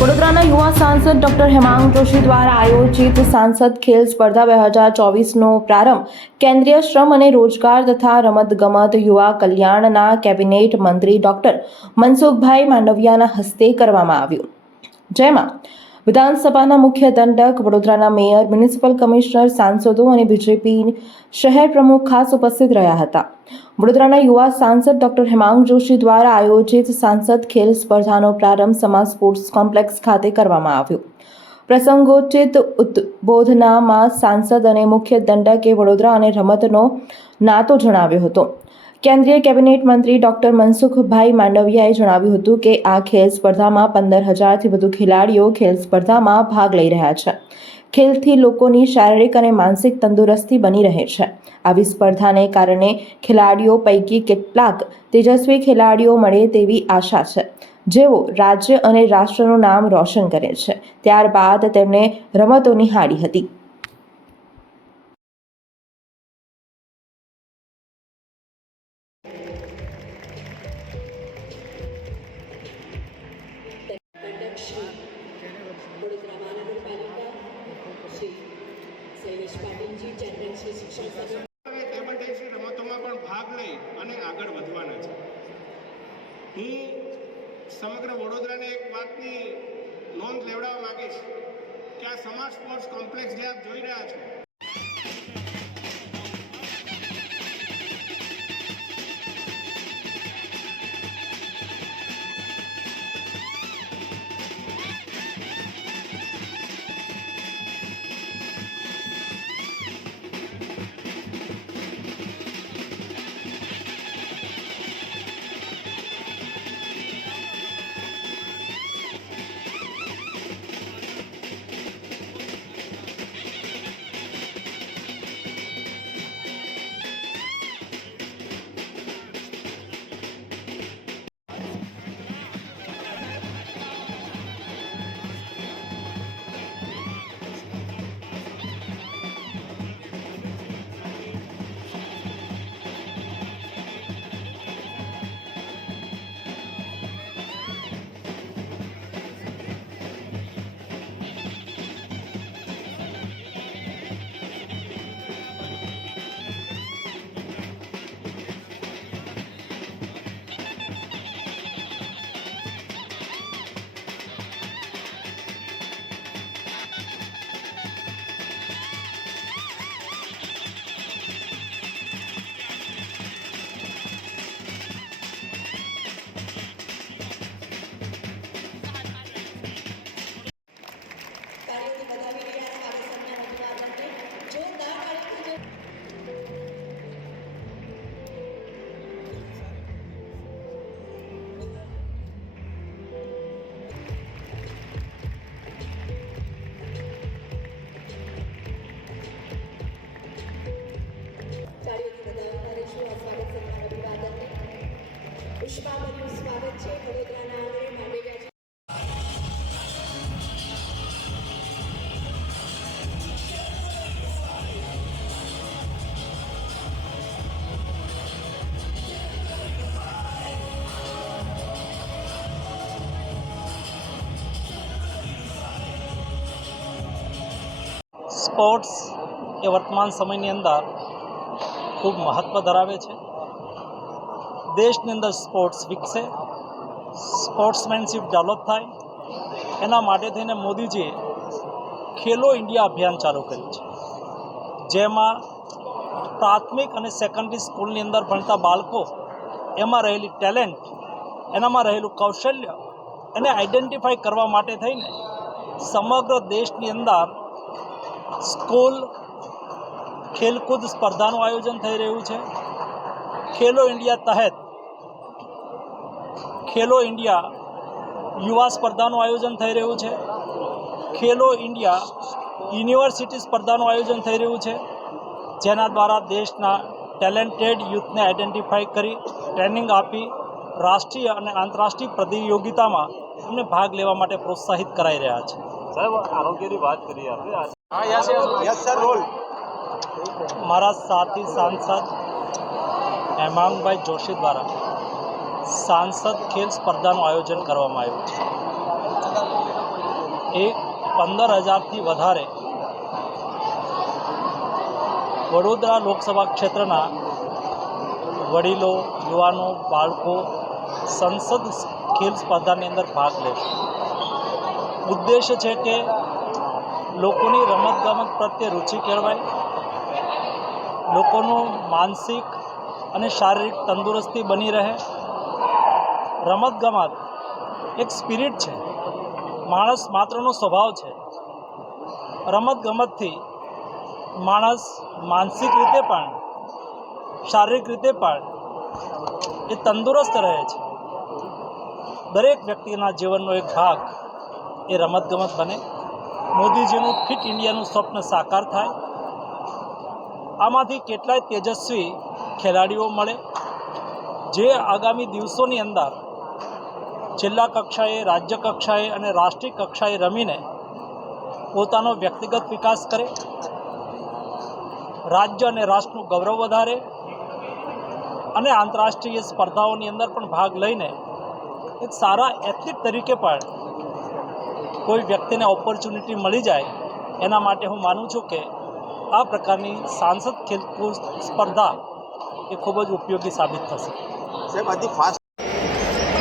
વડોદરાના યુવા સાંસદ ડોક્ટર હેમાંગ જોશી દ્વારા આયોજિત સાંસદ ખેલ સ્પર્ધા બે હજાર ચોવીસનો પ્રારંભ કેન્દ્રીય શ્રમ અને રોજગાર તથા રમતગમત યુવા કલ્યાણના કેબિનેટ મંત્રી ડોક્ટર મનસુખભાઈ માંડવિયાના હસ્તે કરવામાં આવ્યું. જેમાં વિધાનસભાના મુખ્ય દંડક, વડોદરાના મેયર, મ્યુનિસિપલ કમિશનર, સાંસદો અને બીજેપી શહેર પ્રમુખ ખાસ ઉપસ્થિત રહ્યા હતા. વડોદરાના યુવા સાંસદ ડોક્ટર હેમાંગ જોશી દ્વારા આયોજિત સાંસદ ખેલ સ્પર્ધાનો પ્રારંભ સમાજ સ્પોર્ટ્સ કોમ્પ્લેક્સ ખાતે કરવામાં આવ્યો. પ્રસંગોચિત ઉદબોધનામાં સાંસદ અને મુખ્ય દંડકે વડોદરા અને રમતનો નાતો જણાવ્યો હતો. કેન્દ્રીય કેબિનેટ મંત્રી ડોક્ટર મનસુખભાઈ માંડવિયાએ જણાવ્યું હતું કે આ ખેલ સ્પર્ધામાં પંદર હજારથી વધુ ખેલાડીઓ ખેલ સ્પર્ધામાં ભાગ લઈ રહ્યા છે. ખેલથી લોકોની શારીરિક અને માનસિક તંદુરસ્તી બની રહે છે. આવી સ્પર્ધાને કારણે ખેલાડીઓ પૈકી કેટલાક તેજસ્વી ખેલાડીઓ મળે તેવી આશા છે. જેઓ રાજ્ય અને રાષ્ટ્રનું નામ રોશન કરે છે. ત્યારબાદ તેમણે રમતો નિહાળી હતી. ટેનિસની રમતોમાં પણ ભાગ લઈ અને આગળ વધવાના છે. હું સમગ્ર વડોદરાને એક વાતની નોંધ લેવડાવવા માંગીશ કે આ સમાજ સ્પોર્ટ્સ કોમ્પ્લેક્સ જે આપ જોઈ રહ્યા છો સ્પોર્ટ્સ એ વર્તમાન સમયની અંદર ખૂબ મહત્ત્વ ધરાવે છે. દેશની અંદર સ્પોર્ટ્સ વિકસે, સ્પોર્ટ્સમેનશીપ ડેવલપ થાય. એના માટે થઈને મોદીજીએ ખેલો ઇન્ડિયા અભિયાન ચાલુ કર્યું છે. જેમાં પ્રાથમિક અને સેકન્ડરી સ્કૂલની અંદર ભણતા બાળકો એમાં રહેલી ટેલેન્ટ, એનામાં રહેલું કૌશલ્ય એને આઈડેન્ટિફાઈ કરવા માટે થઈને સમગ્ર દેશની અંદર સ્કૂલ ખેલકૂદ સ્પર્ધાનું આયોજન થઈ રહ્યું છે. ખેલો ઇન્ડિયા તહેત ખેલો ઇન્ડિયા યુવા સ્પર્ધાનું આયોજન થઈ રહ્યું છે. ખેલો ઇન્ડિયા યુનિવર્સિટી સ્પર્ધાનું આયોજન થઈ રહ્યું છે. જેના દ્વારા દેશના ટેલેન્ટેડ યુથને આઈડેન્ટિફાઈ કરી, ટ્રેનિંગ આપી, રાષ્ટ્રીય અને આંતરરાષ્ટ્રીય પ્રતિયોગિતામાં એમને ભાગ લેવા માટે પ્રોત્સાહિત કરાઈ રહ્યા છે. સાહેબ, આરોગ્યની વાત કરીએ આપણે. મારા સાથી સાંસદ હેમાંગભાઈ જોશી દ્વારા સાંસદ ખેલ સ્પર્ધાનું આયોજન કરવામાં આવ્યું છે. એ પંદર હજારથી વધારે વડોદરા લોકસભા ક્ષેત્રના વડીલો યુવાનો બાળકો સંસદ ખેલ સ્પર્ધાની અંદર ભાગ લેશે. ઉદ્દેશ છે કે લોકોની રમતગમત પ્રત્યે રુચિ કેળવાય. લોકોનું માનસિક અને શારીરિક તંદુરસ્તી બની રહે. રમતગમત એક સ્પિરિટ છે. માણસ માત્રનો સ્વભાવ છે. રમતગમતથી માણસ માનસિક રીતે પણ, શારીરિક રીતે પણ એ તંદુરસ્ત રહે છે. દરેક વ્યક્તિના જીવનનો એક ભાગ એ રમતગમત બને. મોદીજીનું ફિટ ઇન્ડિયાનું સ્વપ્ન સાકાર થાય. આમાંથી કેટલાય તેજસ્વી ખેલાડીઓ મળે. જે આગામી દિવસોની અંદર જિલ્લા કક્ષાએ, રાજ્ય કક્ષાએ અને રાષ્ટ્રીય કક્ષાએ રમીને પોતાનો વ્યક્તિગત વિકાસ કરે. રાજ્ય અને રાષ્ટ્રનું ગૌરવ વધારે અને આંતરરાષ્ટ્રીય સ્પર્ધાઓની અંદર પણ ભાગ લઈને એક સારા એથ્લેટ તરીકે પણ કોઈ વ્યક્તિને ઓપોર્ચ્યુનિટી મળી જાય એના માટે હું માનું છું કે આ પ્રકારની સાંસદ ખેલકૂદ સ્પર્ધા એ ખૂબ જ ઉપયોગી સાબિત થશે. સાહેબ આથી ફાસ્ટ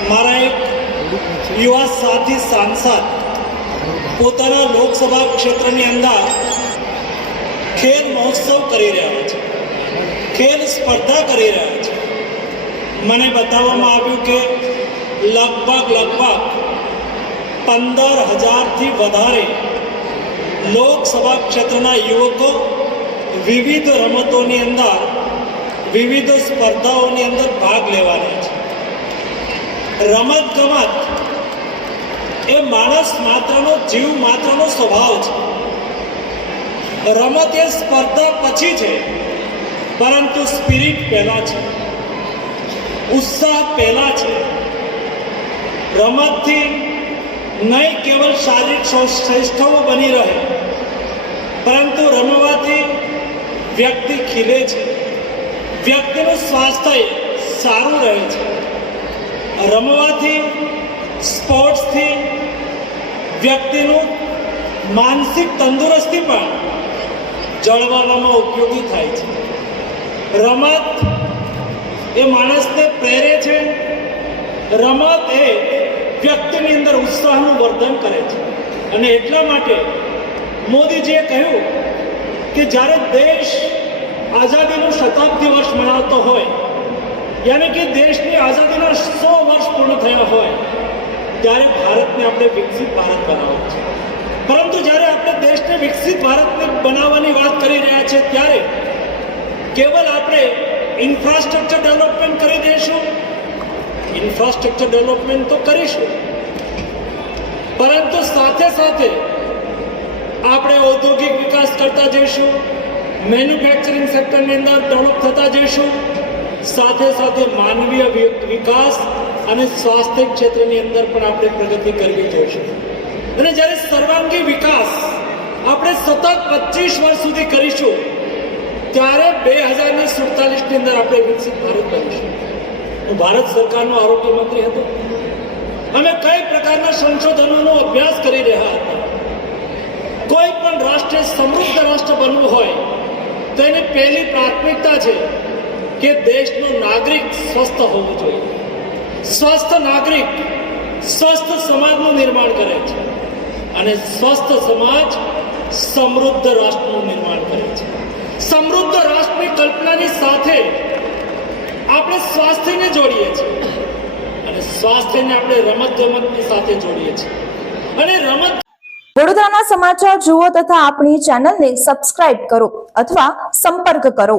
મારા એક યુવા સાથી સાંસદ પોતાના લોકસભા ક્ષેત્રની અંદર ખેલ મહોત્સવ કરી રહ્યા છે. ખેલ સ્પર્ધા કરી રહ્યા છે. મને બતાવવામાં આવ્યું કે લગભગ લગભગ પંદર હજારથી વધારે લોકસભા ક્ષેત્રના યુવકો વિવિધ રમતોની અંદર, વિવિધ સ્પર્ધાઓની અંદર ભાગ લેવાના છે. રમત ગમત એ માણસ માત્રનો, જીવ માત્રનો સ્વભાવ છે. રમત એ સ્પર્ધા પછી છે, પરંતુ સ્પિરિટ પહેલાં છે. ઉત્સાહ પહેલાં છે. રમતથી નહીં કેવળ શારીરિક શ્રેષ્ઠાઓ બની રહે, પરંતુ રમવાથી વ્યક્તિ ખીલે છે. વ્યક્તિનું સ્વાસ્થ્ય સારું રહે છે. રમવાથી, સ્પોર્ટ્સથી વ્યક્તિનું માનસિક તંદુરસ્તી પણ જળવાવામાં ઉપયોગી થાય છે. રમત એ માણસને પ્રેરે છે. રમત એ વ્યક્તિની અંદર ઉત્સાહનું વર્ધન કરે છે. અને એટલા માટે મોદીજીએ કહ્યું કે જ્યારે દેશ આઝાદીનું શતાબ્દી વર્ષ મનાવતો હોય, યાને કે દેશની આઝાદીના સો વર્ષ પૂર્ણ થયા હોય, ત્યારે ભારતને આપણે વિકસિત ભારત બનાવવું છે. પરંતુ જ્યારે આપણે દેશને વિકસિત ભારતને બનાવવાની વાત કરી રહ્યા છે, ત્યારે કેવલ આપણે ઇન્ફ્રાસ્ટ્રક્ચર ડેવલપમેન્ટ કરી દઈશું ઇન્ફ્રાસ્ટ્રક્ચર ડેવલપમેન્ટ તો કરીશું પરંતુ સાથે સાથે આપણે ઔદ્યોગિક વિકાસ કરતા જઈશું મેન્યુફેક્ચરિંગ સેક્ટરની અંદર ડેવલપ થતા જઈશું, સાથે સાથે માનવીય વિકાસ અને સ્વાસ્થ્ય ક્ષેત્રની અંદર પણ આપણે પ્રગતિ કરવી જોઈશે. અને જ્યારે સર્વાંગી વિકાસ આપણે સતત પચીસ વર્ષ સુધી કરીશું, ત્યારે બે હજારની સુડતાલીસની અંદર આપણે વિકસિત ભારત બનીશું. હું ભારત સરકારનો આરોગ્ય મંત્રી હતો. અમે કઈ પ્રકારના સંશોધનોનો અભ્યાસ કરી રહ્યા હતા? કોઈ પણ રાષ્ટ્રે સમૃદ્ધ રાષ્ટ્ર બનવું હોય, તો એની પહેલી પ્રાથમિકતા છે કે દેશનો નાગરિક સ્વસ્થ હોવો જોઈએ. સ્વસ્થ નાગરિક સ્વસ્થ સમાજનું નિર્માણ કરે છે અને સ્વસ્થ સમાજ સમૃદ્ધ રાષ્ટ્રનું નિર્માણ કરે છે. સમૃદ્ધ રાષ્ટ્રની કલ્પનાની સાથે આપણે સ્વાસ્થ્યને જોડીએ છીએ. અને સ્વાસ્થ્યને આપણે રમત ગમતની સાથે જોડીએ છીએ. અને રમત વડોદરાના સમાચાર જુઓ તથા આપણી ચેનલને સબસ્ક્રાઇબ કરો અથવા સંપર્ક કરો.